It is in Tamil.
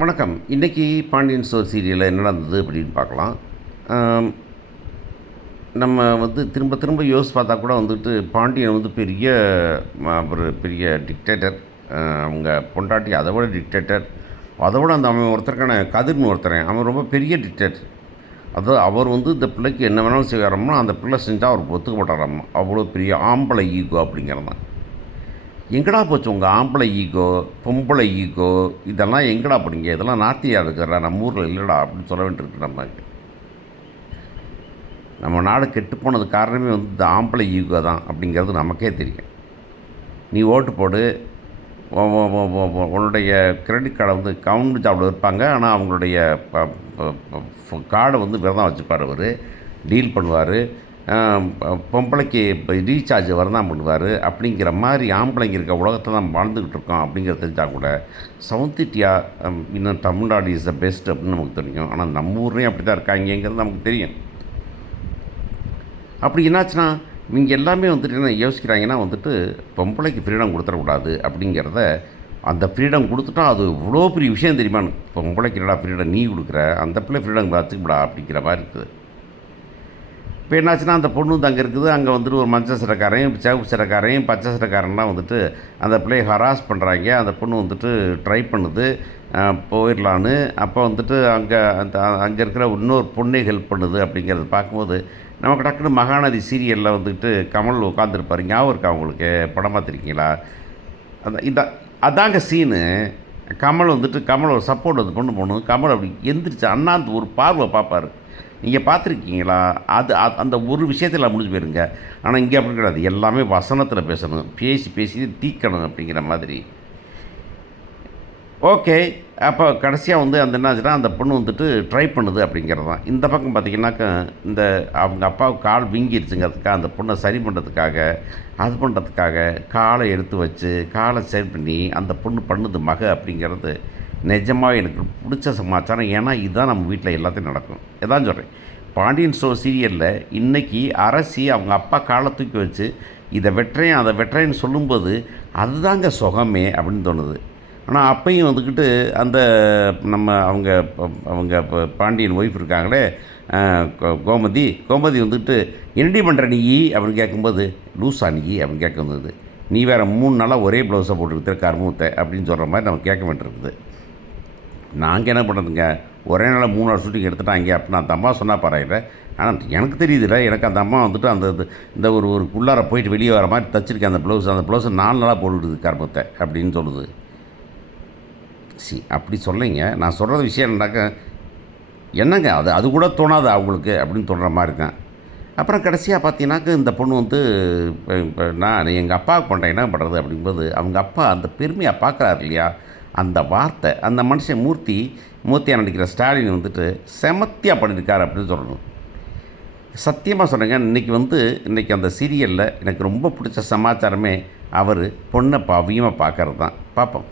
வணக்கம். இன்றைக்கி பாண்டியன் ஸ்டோர் சீரியலில் என்ன நடந்தது அப்படின்னு பார்க்கலாம். நம்ம திரும்ப திரும்ப யோசிச்சு பார்த்தா கூட பாண்டியன் பெரிய ஒரு பெரிய டிக்டேட்டர். அவங்க பொண்டாட்டி அதை விட டிக்டேட்டர். அதை விட அவன் ஒருத்தருக்கான கதிர்னு ஒருத்தரன், அவன் ரொம்ப பெரிய டிக்டேட்டர். அவர் இந்த பிள்ளைக்கு என்ன வேணாலும் செய்வாராம்னா அந்த பிள்ளை செஞ்சால் அவர் ஒத்துக்க மாட்டாராம்மா. அவ்வளோ பெரிய ஆம்பளை ஈகோ அப்படிங்கிறதான். எங்கடா போச்சு உங்கள் ஆம்பளை ஈகோ, பொம்பளை ஈகோ, இதெல்லாம் எங்கடா போனீங்க? இதெல்லாம் நார்த்தியாக இருக்கிறா, நம்ம ஊரில் இல்லைடா அப்படின்னு சொல்ல வேண்டியிருக்கு. நம்ம நாடு கெட்டு போனது காரணமே இந்த ஆம்பளை ஈகோ தான் அப்படிங்கிறது நமக்கே தெரியும். நீ ஓட்டு போடு, உன்னுடைய கிரெடிட் கார்டை கவர்மெண்ட் ஜாபில் இருப்பாங்க, ஆனால் அவங்களுடைய கார்டை விரதம் வச்சுப்பார். அவர் டீல் பண்ணுவார். பொம்பளைக்கு ரீசார்ஜ் வரதான் பண்ணுவார். அப்படிங்கிற மாதிரி ஆம்பளைங்க இருக்க உலகத்தை தான் வாழ்ந்துக்கிட்டு இருக்கோம் அப்படிங்கிறத தெரிஞ்சால் கூட சவுத் இன்னும் தமிழ்நாடு இஸ் த பெஸ்ட் அப்படின்னு நமக்கு தெரியும். ஆனால் நம்ம ஊர்லேயும் அப்படி தான் இருக்காங்கிறது நமக்கு தெரியும். அப்படி என்னாச்சுன்னா இவங்க எல்லாமே என்ன யோசிக்கிறாங்கன்னா பொம்பளைக்கு ஃப்ரீடம் கொடுத்துடக்கூடாது அப்படிங்கிறத, அந்த ஃப்ரீடம் கொடுத்துட்டா அது இவ்வளோ பெரிய விஷயம் தெரியுமான்னு. பொம்பளைக்கு என்னடா ஃப்ரீடம் நீ கொடுக்குற, அந்த பிள்ளை ஃப்ரீடம் வச்சுக்கப்படா அப்படிங்கிற மாதிரி இருக்குது. இப்போ என்னாச்சுன்னா அந்த பொண்ணு அங்கே இருக்குது. அங்கே ஒரு மஞ்சள் சட்டைக்காரையும் சிவப்பு சட்டைக்காரையும் பச்சை சட்டைக்காரன்லாம் அந்த பிள்ளையை ஹராஸ் பண்ணுறாங்க. அந்த பொண்ணு ட்ரை பண்ணுது போயிடலான்னு. அப்போ அங்கே இருக்கிற இன்னொரு பொண்ணை ஹெல்ப் பண்ணுது. அப்படிங்கிறது பார்க்கும்போது நமக்கு டக்குன்னு மகாநதி சீரியலில் கமல் உட்காந்துருப்பார். ஞாபகம் இருக்கா உங்களுக்கு? படம் பார்த்துருக்கீங்களா? அதாங்க சீனு. கமல் கமல் ஒரு சப்போர்ட் பொண்ணு கமல் அப்படி எந்திரிச்சு அண்ணாந்து ஒரு பார்வை பார்ப்பார். நீங்கள் பார்த்துருக்கீங்களா? அந்த ஒரு விஷயத்தில் முடிஞ்சு போயிருங்க. ஆனால் இங்கே அப்படி கிடையாது. எல்லாமே வசனத்தில் பேசணும், பேசி தீக்கணும் அப்படிங்கிற மாதிரி. ஓகே. அப்போ கடைசியாக அந்த என்னாச்சுன்னா அந்த பொண்ணு ட்ரை பண்ணுது அப்படிங்கிறது தான். இந்த பக்கம் பார்த்திங்கனாக்கா அவங்க அப்பாவுக்கு கால் வீங்கிருச்சுங்கிறதுக்காக அந்த பொண்ணை சரி பண்ணுறதுக்காக, அது பண்ணுறதுக்காக காலை எடுத்து வச்சு காலை சரி பண்ணி அந்த பொண்ணு பண்ணுது அப்படிங்கிறது நிஜமாக எனக்கு பிடிச்ச சமாச்சாரம். ஏன்னா இதுதான் நம்ம வீட்டில் எல்லாத்தையும் நடக்கும். எதான் சொல்கிறேன், பாண்டியன் ஸ்டோர் சீரியலில் இன்றைக்கி அரசி அவங்க அப்பா காலை தூக்கி வச்சு இதை வெட்டுறேன் அதை வெட்டுறேன்னு சொல்லும்போது அதுதாங்க சுகமே அப்படின்னு தோணுது. ஆனால் அப்பையும் அந்த நம்ம அவங்க பாண்டியன் ஒய்ஃப் இருக்காங்களே கோமதி என்னடி பண்ணுற நீ அப்படின்னு கேட்கும்போது லூஸா நீ அப்படின்னு கேட்க வந்தது. நீ வேறு 3 நாளாக ஒரே ப்ளவுஸை போட்டுருக்குற கருமூத்தை அப்படின்னு சொல்கிற மாதிரி நம்ம கேட்க வேண்டியிருக்குது. நாங்கள் என்ன பண்ணுறதுங்க, ஒரே நாள் 3 நாள் ஷூட்டிங் எடுத்துட்டாங்க அப்படின்னு அந்த அம்மா சொன்னால் பரவாயில்ல. ஆனால் எனக்கு தெரியுதுல்ல, எனக்கு அந்த அம்மா அந்த ஒரு உள்ளார போயிட்டு வெளியே வர மாதிரி தச்சிருக்கேன் அந்த ப்ளவுஸை 4 நாளாக போட்டுவிடுது கருமத்தை அப்படின்னு சொல்லுது. அப்படி சொல்லிங்க. நான் சொல்கிற விஷயம் என்னன்னாக்கா, என்னங்க அது கூட தோணாது அவங்களுக்கு அப்படின்னு தோன்ற மாதிரி இருக்கேன். அப்புறம் கடைசியாக பார்த்தீங்கன்னாக்க இந்த பொண்ணு இப்போ நான் எங்கள் அப்பாவுக்கு பண்ணுறேன் என்ன பண்ணுறது அப்படிங்கும்போது அவங்க அப்பா அந்த பெருமையாக பார்க்குறாரு இல்லையா, அந்த வார்த்தை அந்த மனுஷன் மூர்த்தியாக நடிக்கிற ஸ்டாலின் செமத்தியாக பண்ணியிருக்காரு அப்படின்னு சொல்லணும். சத்தியமாக சொன்னேங்க. இன்றைக்கி அந்த சீரியலில் எனக்கு ரொம்ப பிடிச்ச சமாச்சாரமே அவர் பொண்ணை பவியமாக பார்க்கறது தான். பார்ப்போம்.